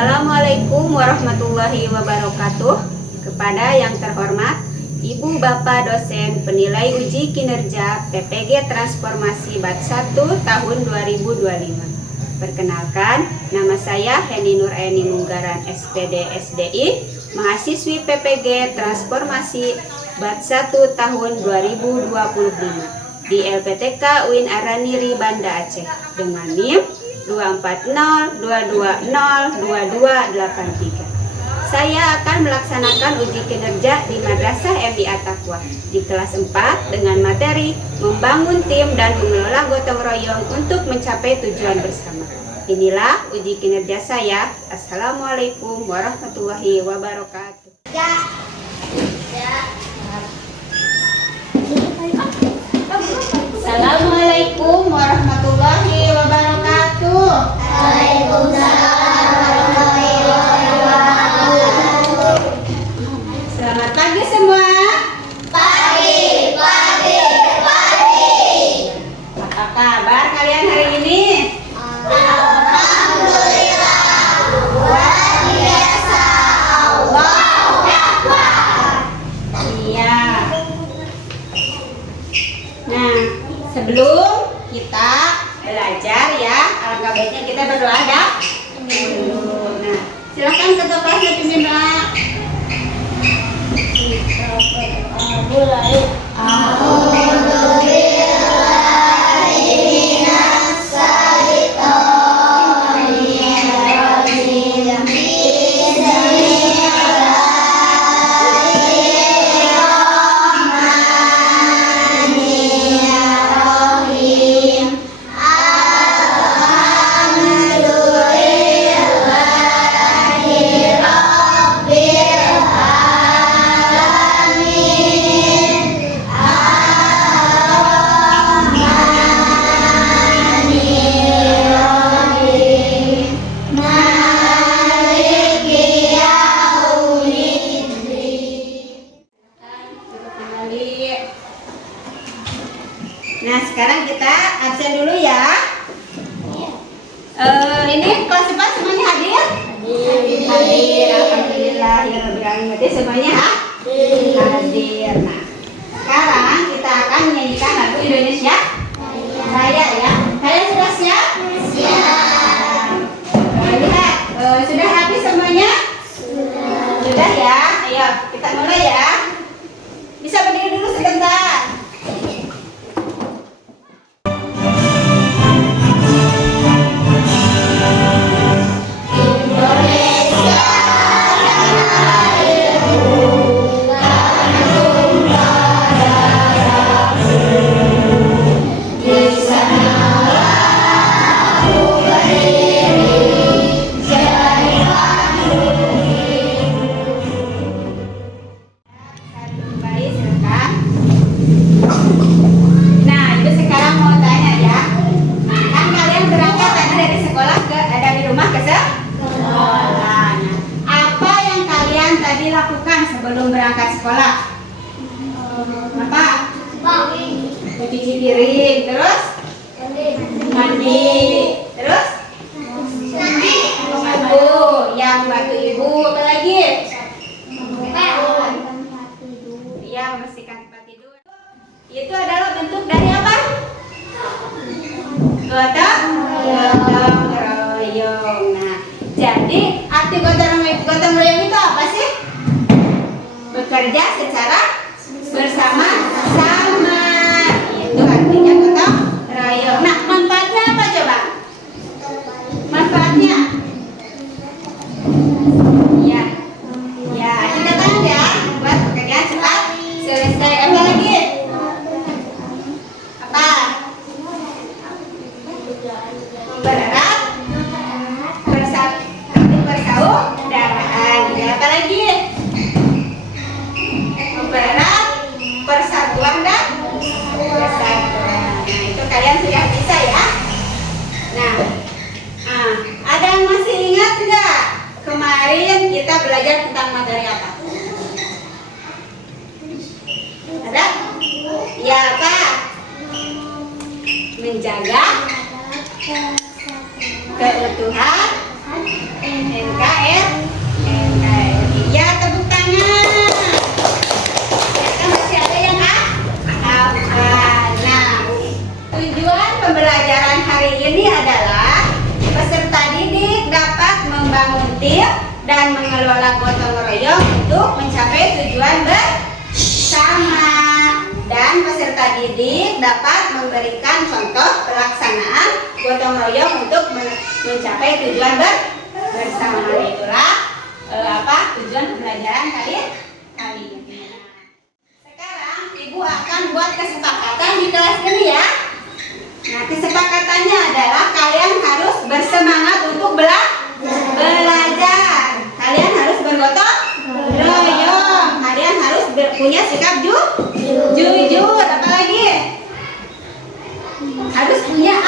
Assalamualaikum warahmatullahi wabarakatuh. Kepada yang terhormat Ibu Bapak dosen penilai uji kinerja PPG Transformasi Bat 1 tahun 2025. Perkenalkan, nama saya Heni Nuraini Munggaran SPD SDI, mahasiswi PPG Transformasi Bat 1 tahun 2025 di LPTK UIN Araniri Banda Aceh dengan NIM 240220223. Saya akan melaksanakan uji kinerja di Madrasah MIA Taqwa di kelas 4 dengan materi membangun tim dan mengelola gotong royong untuk mencapai tujuan bersama. Inilah uji kinerja saya. Assalamualaikum warahmatullahi wabarakatuh. Assalamualaikum warahmatullahi wabarakatuh. Waalaikumsalam warahmatullahi wabarakatuh. Selamat pagi semua. Pagi. Apa kabar kalian hari ini? Alhamdulillah. Luar biasa. Allahu Akbar. Iya. Nah, sebelum kita belajar ya, alangkah baiknya kita berdoa dah. Nah, silakan ketua kelasnya pimpin doa. Nah, sekarang kita absen dulu ya. Ini kelas 4 semuanya hadir? Hadir. Alhamdulillah ya Rabbil alamin. Jadi semuanya hadir. Nah, sekarang kita akan menyanyikan lagu Indonesia Raya ya. Kalian sudah siap? Siap. Lihat, sudah rapi semuanya? Sudah ya. Ayo kita mulai ya. Bisa berdiri dulu sebentar. Lakukan sebelum berangkat sekolah. Apa? Cuci piring, terus mandi, terus yang bantu ibu, apa lagi? Ya, membersihkan tempat tidur. Itu adalah bentuk dari apa? Gotong royong. Nah, jadi arti gotong royong itu apa sih? Bekerja secara bersama-sama, itu artinya gotong royong. Nah, manfaatnya apa coba? Manfaatnya ya tingkatan ya, buat pekerjaan cepat selesai. Apa lagi? Apa? Mempererat persaudaraan. Apa lagi? Mempererat persatuan dan kesatuan. Nah, itu kalian sudah bisa ya. Nah, ada yang masih ingat nggak? Kemarin kita belajar tentang materi apa? Ada? Ya apa? Menjaga keutuhan NKRI. Ya, tepuk tangan. Ternyata masih ada yang hafal. Nah, tujuan pembelajaran hari ini adalah peserta didik dapat membangun tim dan mengelola gotong royong untuk mencapai tujuan bersama. Dan peserta didik dapat memberikan contoh pelaksanaan gotong royong untuk mencapai tujuan bersama. Itulah tujuan pembelajaran kali ini. Sekarang Ibu akan buat kesepakatan di kelas ini ya. Nah, kesepakatannya adalah kalian harus bersemangat untuk belajar. Kalian harus bergotong royong. Kalian harus punya sikap jujur. Apa lagi? Harus punya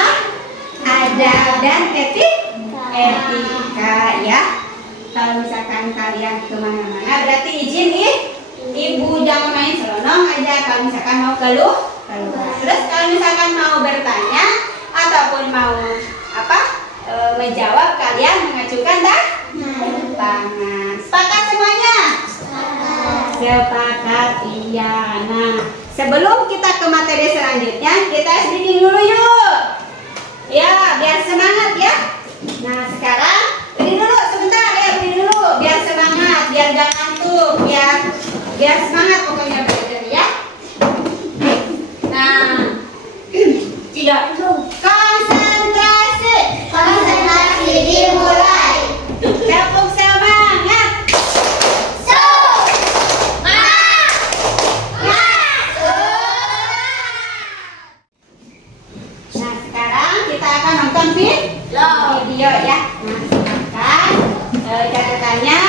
adab dan etika ya. Kalau misalkan kalian kemana-mana berarti izin Ibu, jangan main selonong aja. Kalau misalkan mau keluar. Terus kalau misalkan mau bertanya ataupun mau menjawab, kalian mengajukan tangan. Sepakat semuanya? Sepakat, iya. Nah, sebelum kita ke materi selanjutnya, kita sedikit dulu yuk. Ya, biar semangat ya. Nah, sekarang berdiri dulu sebentar ya, berdiri dulu biar semangat, biar gak ngantuk, biar semangat pokoknya belajar ya. Nah, tidak konsentrasi dimulai. Tepuk semangat. Nah, sekarang kita akan nonton video ya. Nah, silakan catatannya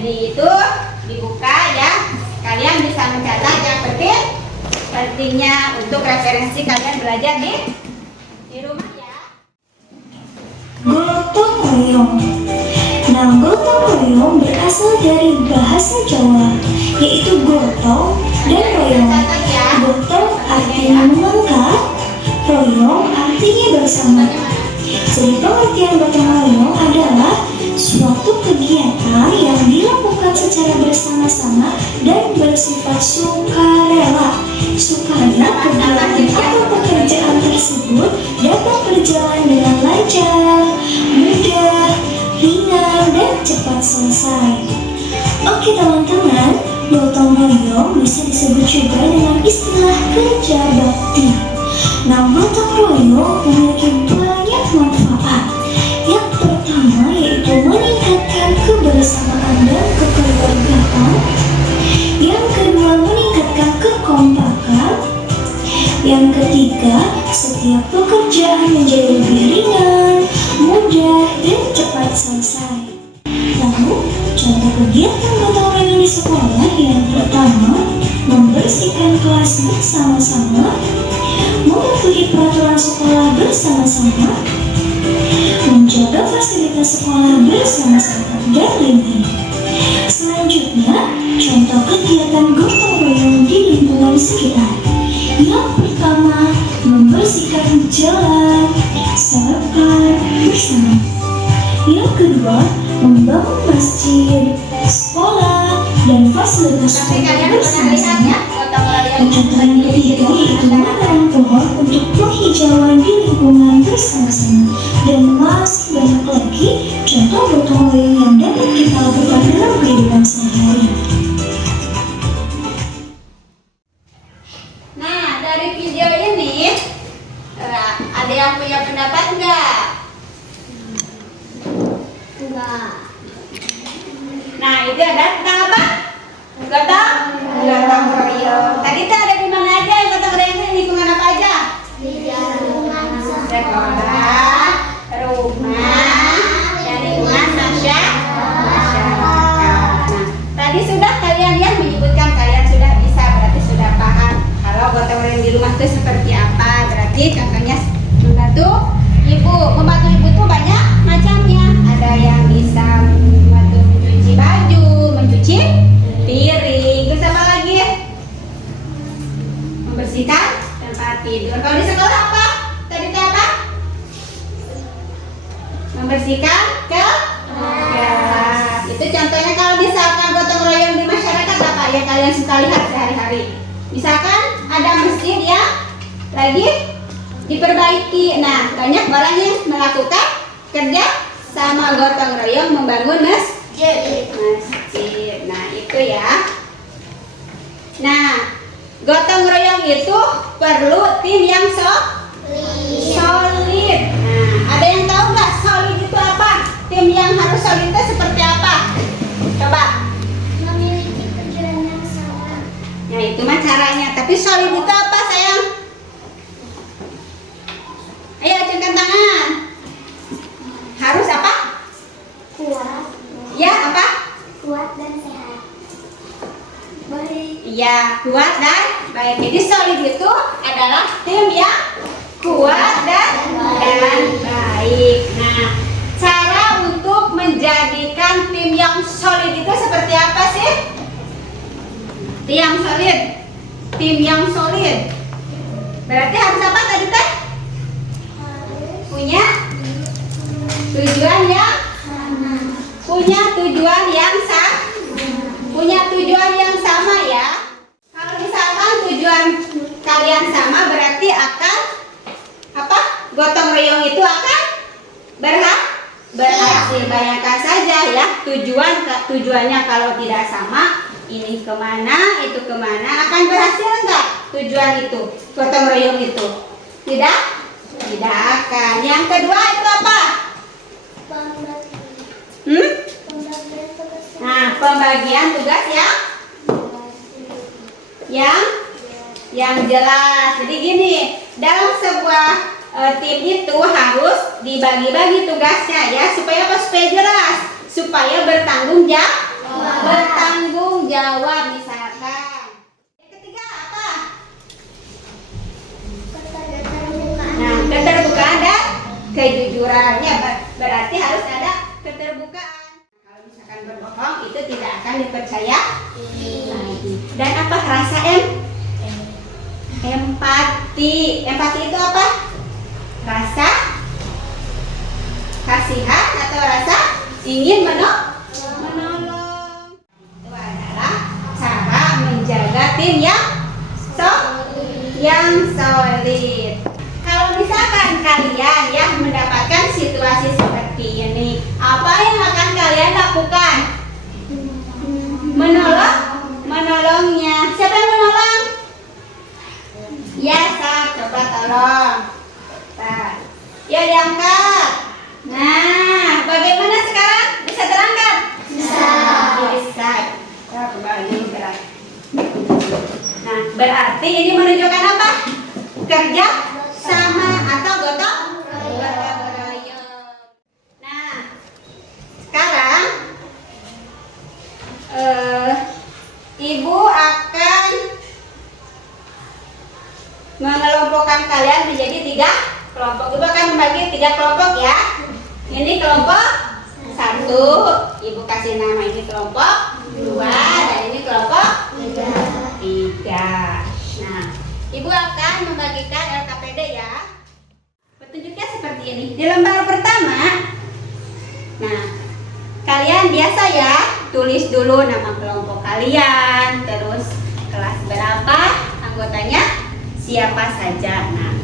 itu dibuka ya. Kalian bisa mencatat yang pentingnya untuk referensi kalian belajar di rumah ya. Gotong royong. Nah, gotong royong berasal dari bahasa Jawa, yaitu gotong dan royong. Gotong artinya mengangkat, royong artinya bersama. Jadi pengertian gotong royong adalah suatu kegiatan yang dilakukan secara bersama-sama dan bersifat sukarela supaya kegiatan atau pekerjaan tersebut dapat berjalan dengan lancar, mudah, ringan, dan cepat selesai. Oke teman-teman, gotong royong bisa disebut juga dengan istilah kerja bakti. Nah, gotong royong memiliki banyak manfaat. Yang pertama yaitu meningkatkan kebersamaan dan kekeluargaan. Yang kedua meningkatkan kekompakan. Yang ketiga, setiap pekerjaan menjadi lebih ringan, mudah, dan cepat selesai. Lalu, contoh kegiatan gotong royong di sekolah yang pertama, membersihkan kelas bersama-sama, mematuhi peraturan sekolah bersama-sama, menjaga fasilitas sekolah bersama-sama, dan lain-lain. Selanjutnya, contoh kegiatan gotong royong di lingkungan sekitar. Yang pertama, membersihkan jalan, serta bersama. Yang kedua, membangun masjid, sekolah, dan fasilitas sekolah bersama-sama. Contoh yang ketiga yaitu menanam pohon untuk penghijauan di lingkungan bersama-sama. Dan masih banyak lagi contoh gotong royong yang dapat kita lakukan dalam kehidupan sehari-hari. Nah, dari video ini ada yang punya pendapat nggak? Enggak. Nah, itu ada tentang apa? Gotong royong. Tadi tuh ada di mana aja yang gotong royong itu? Lingkungan apa aja? Di lingkungan Sekolah, rumah, dan lingkungan masyarakat. Nah, tadi sudah kalian yang menyebutkan, kalian sudah bisa, berarti sudah paham kalau gotong royong di rumah itu seperti apa. Berarti contohnya membantu ibu. Membantu ibu itu banyak macamnya. Ada yang bisa membantu mencuci baju, mencuci piring, terus apa lagi? Membersihkan tempat tidur. Kalau di sekolah apa? Tadi itu apa? Membersihkan kelas. contohnya kalau misalkan gotong royong di masyarakat apa ya kalian suka lihat sehari-hari? Misalkan ada masjid yang lagi diperbaiki. Nah, banyak orang yang melakukan kerja sama gotong royong membangun masjid. Nah, itu ya. Nah, gotong royong itu perlu tim yang solid. Nah, ada yang tahu nggak solid itu apa? Tim yang harus solid itu seperti apa? Coba. Memiliki tujuan yang sama. Nah, itu mah caranya. Tapi solid itu apa, sayang? Ayo, acungkan tangan. Harus apa? Kuat, Ya, apa? kuat dan sehat. Baik. Iya, kuat dan baik. Jadi solid itu adalah tim yang kuat dan baik. Nah, cara untuk menjadikan tim yang solid itu seperti apa sih? Tim yang solid. Berarti harus apa tadi teh? Punya tujuan yang sama ya. Kalau misalkan tujuan kalian sama berarti akan apa? Gotong royong itu akan berhasil. Bayangkan saja ya, tujuannya kalau tidak sama, ini kemana, itu kemana, akan berhasil enggak tujuan itu, gotong royong itu? Tidak akan. Yang kedua itu apa? Nah, pembagian tugas yang jelas. Jadi gini, dalam sebuah tim itu harus dibagi-bagi tugasnya ya, supaya apa? Supaya jelas, supaya bertanggung jawab misalkan. Yang ketiga apa? Nah, keterbukaan dan kejujurannya berarti harus ada keterbukaan. Kalau misalkan berbohong itu tidak akan dipercaya lagi. Dan apa? Rasa empati. Empati itu apa? Rasa kasihan atau rasa ingin menolong. Itu adalah cara menjaga tim yang solid. Kalau misalkan kalian yang mendapatkan situasi seperti ini, apa yang akan kalian lakukan? Menolongnya. Siapa yang menolong? Ya, coba tolong. Ya, diangkat. Nah, bagaimana sekarang? Bisa terangkat? Bisa. Coba ini berat. Nah, berarti ini menunjukkan apa? Kerja sama atau gotong royong. Nah, sekarang Ibu akan mengelompokkan kalian menjadi 3 kelompok. Ibu akan membagi 3 kelompok ya. Ini kelompok 1. Ibu kasih nama ini kelompok 2 dan ini kelompok 3. Nah, Ibu akan membagikan LKPD ya. Petunjuknya seperti ini. Di lembar pertama, nah, kalian biasa ya, tulis dulu nama kelompok kalian, terus kelas berapa, anggotanya siapa saja. Nah,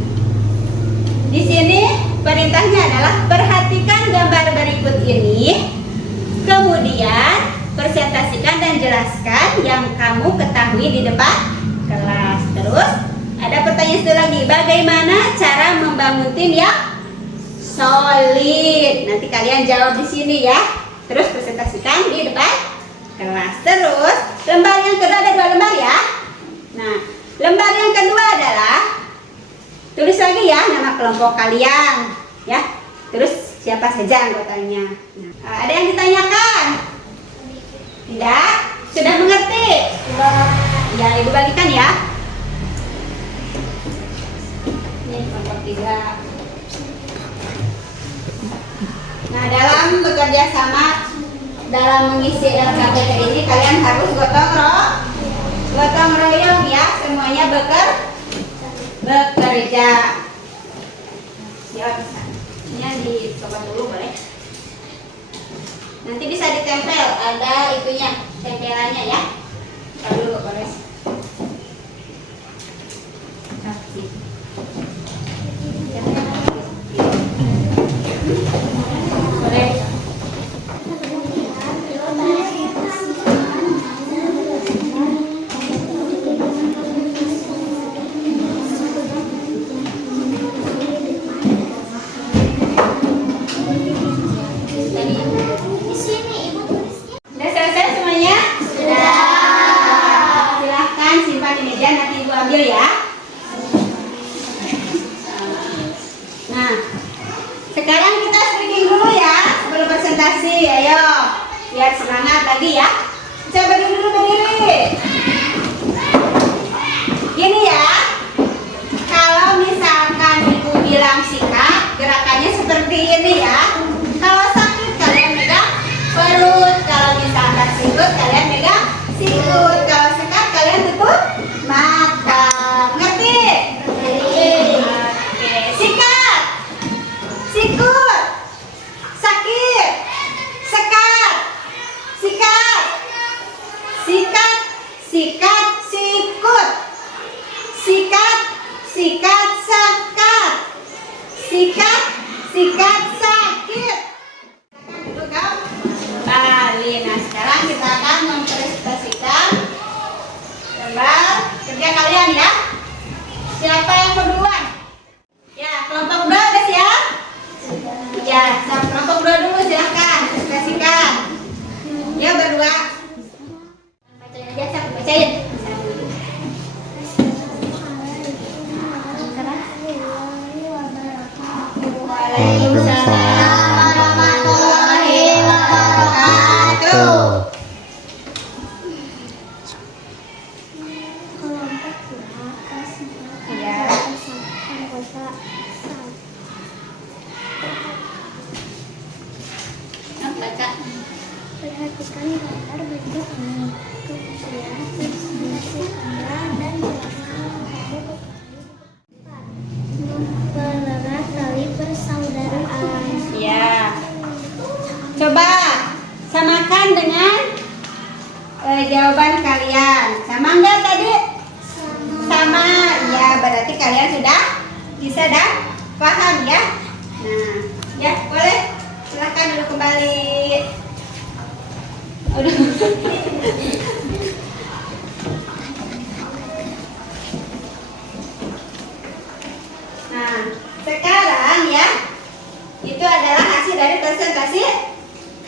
di sini perintahnya adalah perhatikan gambar berikut ini, kemudian presentasikan dan jelaskan yang kamu ketahui di depan kelas. Terus ada pertanyaan satu lagi, bagaimana cara membangun tim yang solid? Nanti kalian jawab di sini ya. Terus presentasikan di depan kelas. Terus lembar yang kedua, ada 2 lembar ya. Nah, lembar yang kedua adalah tulis lagi ya nama kelompok kalian ya. Terus siapa saja anggotanya. Nah, ada yang ditanyakan? Tidak? Sudah mengerti? Ya, Ibu bagikan ya. Ini kelompok 3. Nah, dalam bekerja sama dalam mengisi LKPD ini kalian harus gotong royong ya, semuanya bekerja. Ya, bisa. Ini dicoba dulu boleh. Nanti bisa ditempel, ada itunya, tempelannya ya. Taruh dulu, Polres. Di sini ibu tulisnya. Udah selesai semuanya? Sudah. Silahkan simpan di meja, nanti ibu ambil ya. Nah, sekarang kita speaking dulu ya sebelum presentasi. Ayo, biar semangat lagi ya. Coba berdiri. Gini ya, kalau misalkan ibu bilang sikat, gerakannya seperti ini ya. Kalau sakit kalian megang perut, kalau misalkan sikut kalian megang sikut, kalau sekat kalian tutup mata. Ngerti? Oke. Sikat, sikut, sakit, sekat, sikat, sikat, sikat, sikut, sikat, sikat, sekat, sikat, sikat, sakit. Dulu kembali. Nah, sekarang kita akan mempresentasikan gambar kerja kalian ya. Siapa yang berdua? Ya, kelompok dua udah siap? Ya, kelompok dua dulu silahkan presentasikan. Ya, berdua. Bacain aja, siapa bacain? Waalaikumsalam warahmatullahi wabarakatuh. Kelompok 2 kelas 4 Iya. anggota 1. Baca. Perhatikan gambar berikut ini. Kemudian presentasi gambar dan jelaskan pada mempererat tali persaudaraan. Ya. Coba samakan dengan jawaban kalian. Sama enggak tadi? Sama. Ya, berarti kalian sudah bisa dan paham ya. Nah, ya boleh. Silahkan dulu kembali. Udah. Nah, sekarang ya, itu adalah hasil dari presentasi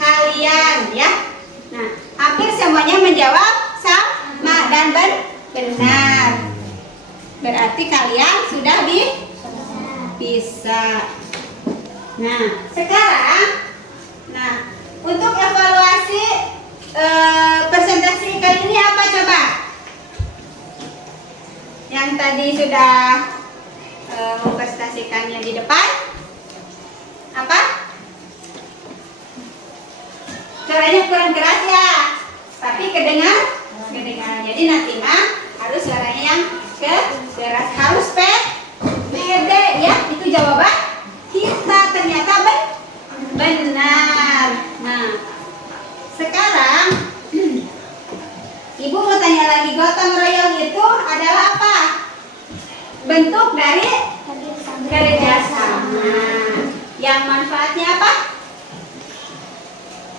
kalian ya. Nah, hampir semuanya menjawab sama dan benar. Berarti kalian sudah bisa. Nah, sekarang, untuk evaluasi presentasi kali ini apa coba? Yang tadi sudah mempresentasikannya di depan, apa? Suaranya kurang keras ya, tapi kedengar. Jadi nanti mah harus suaranya yang keras, harus pede ya. Itu jawaban kita ternyata benar. Nah, sekarang ibu mau tanya lagi, gotong royong itu adalah apa? Bentuk dari kerjasama. Yang manfaatnya apa?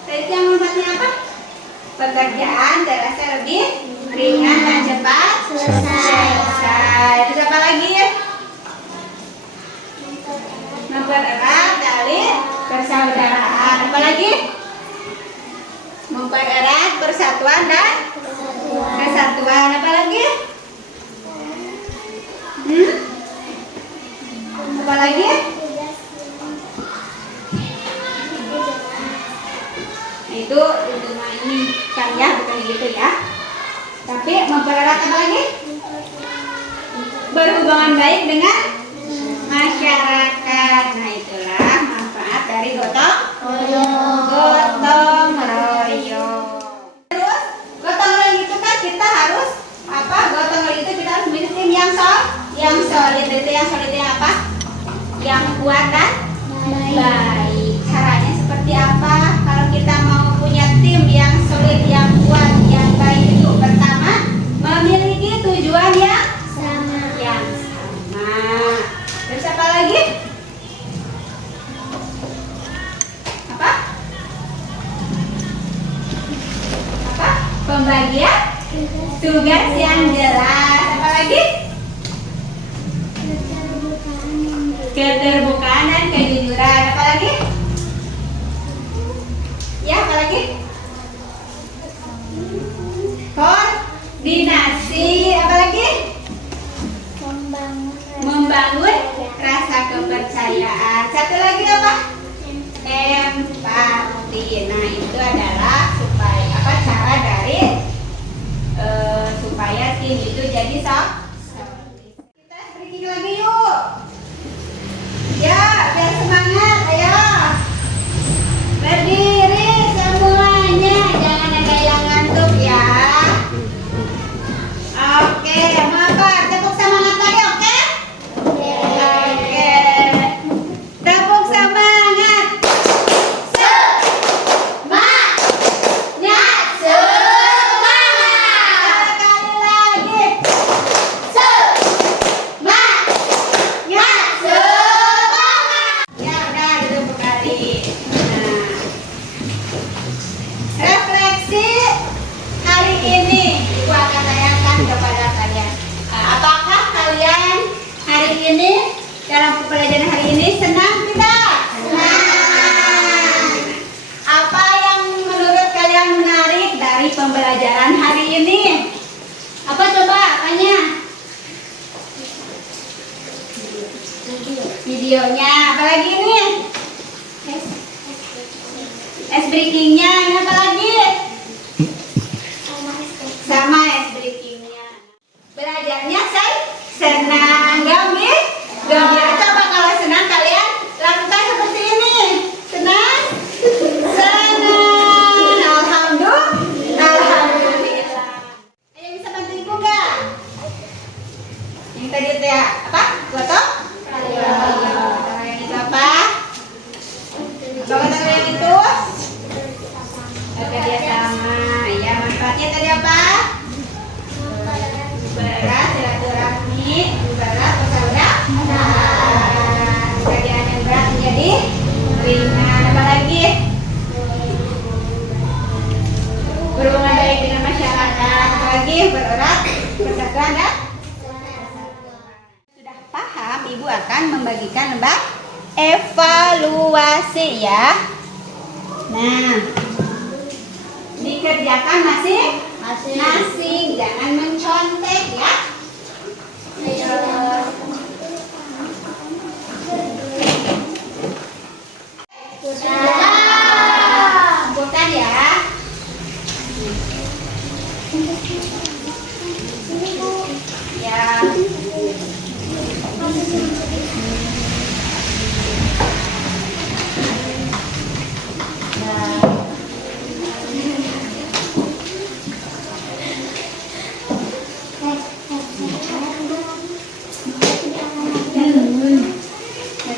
Yang manfaatnya apa? Pekerjaan terasa lebih ringan dan cepat selesai. Terus apa lagi? Mempererat tali persaudaraan. Apa lagi? Mempererat persatuan dan kesatuan. Apa lagi? Apa lagi? Itu mah ini kan ya, bukan gitu ya. Tapi mempererat apa lagi? Berhubungan baik dengan masyarakat. Nah, itulah manfaat dari gotong royong. Terus gotong royong itu kan kita harus apa? Gotong royong itu kita harus memiliki tim yang solid. Itu yang solid yang apa? Yang kuat dan baik. Caranya seperti apa? Kalau kita mau murid yang kuat, yang baik itu pertama memiliki tujuan yang sama. Terus apa lagi? Apa? Pembagian tugas yang jelas. Apa lagi? Keterbukaan dan kejujuran. Apa lagi? Ya, apa lagi? Koordinasi. Apa lagi? Membangun rasa kepercayaan. Satu lagi apa? Empati. Nah, itu adalah cara dari supaya tim itu jadi solid. Kita breaking lagi yuk. Ya, biar semangat. Ayo. Berdiri semuanya, jangan ada yang ngantuk ya. Oke, mabar, tepuk semangat lagi, oke? Oke. Tepuk semangat. Refleksi hari ini Ibu akan tanyakan kepada kalian. Apakah kalian hari ini dalam pembelajaran hari ini senang tidak? Senang. Apa yang menurut kalian menarik dari pembelajaran hari ini? Apa coba apanya? Videonya. Apalagi ini? Ice breakingnya, apa lagi? Sama ice breakingnya. Belajarnya senang, gembira. Coba kalau senang kalian lakukan seperti ini. Senang, alhamdulillah. Ayo bisa bantu ibu nggak? Yang tadi itu ya apa? Foto? Yang itu apa? Apa kata kalian itu? Kerja sama, ya manfaatnya tadi apa? Berat, silaturahmi, berat, persaudaraan. Kerjaan yang berat menjadi ringan. Apa lagi? Berhubungan baik dengan masyarakat. Apa lagi? Bererat, persatuan dan sudah paham, Ibu akan membagikan lembar evaluasi ya. Nah, dikerjakan masing-masing, jangan mencontek ya. Ayo. Bukan ya. Ya.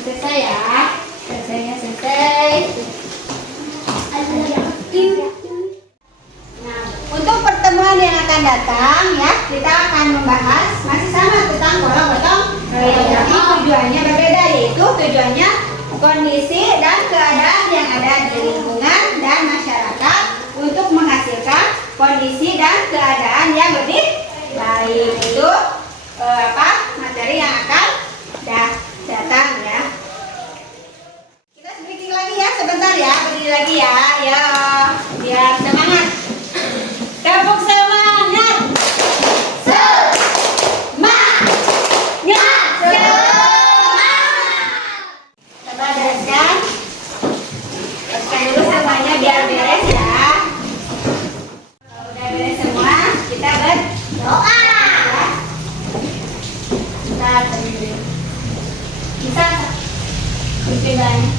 Selesai ya. Selesai. Nah, untuk pertemuan yang akan datang ya, kita akan membahas masih sama tentang pola gotong royong. Tapi tujuannya berbeda, yaitu tujuannya kondisi dan keadaan yang ada di lingkungan dan masyarakat untuk menghasilkan kondisi dan keadaan yang lebih baik. Itu materi yang akan datang ya. Kita sedikit lagi ya, sebentar ya, berdiri lagi ya. Ya, biar semangat. Tepuk semangat. Coba bereskan. Bereskan dulu semuanya biar beres ya. Kalau udah beres semua, kita berdoa. Bisa banyak.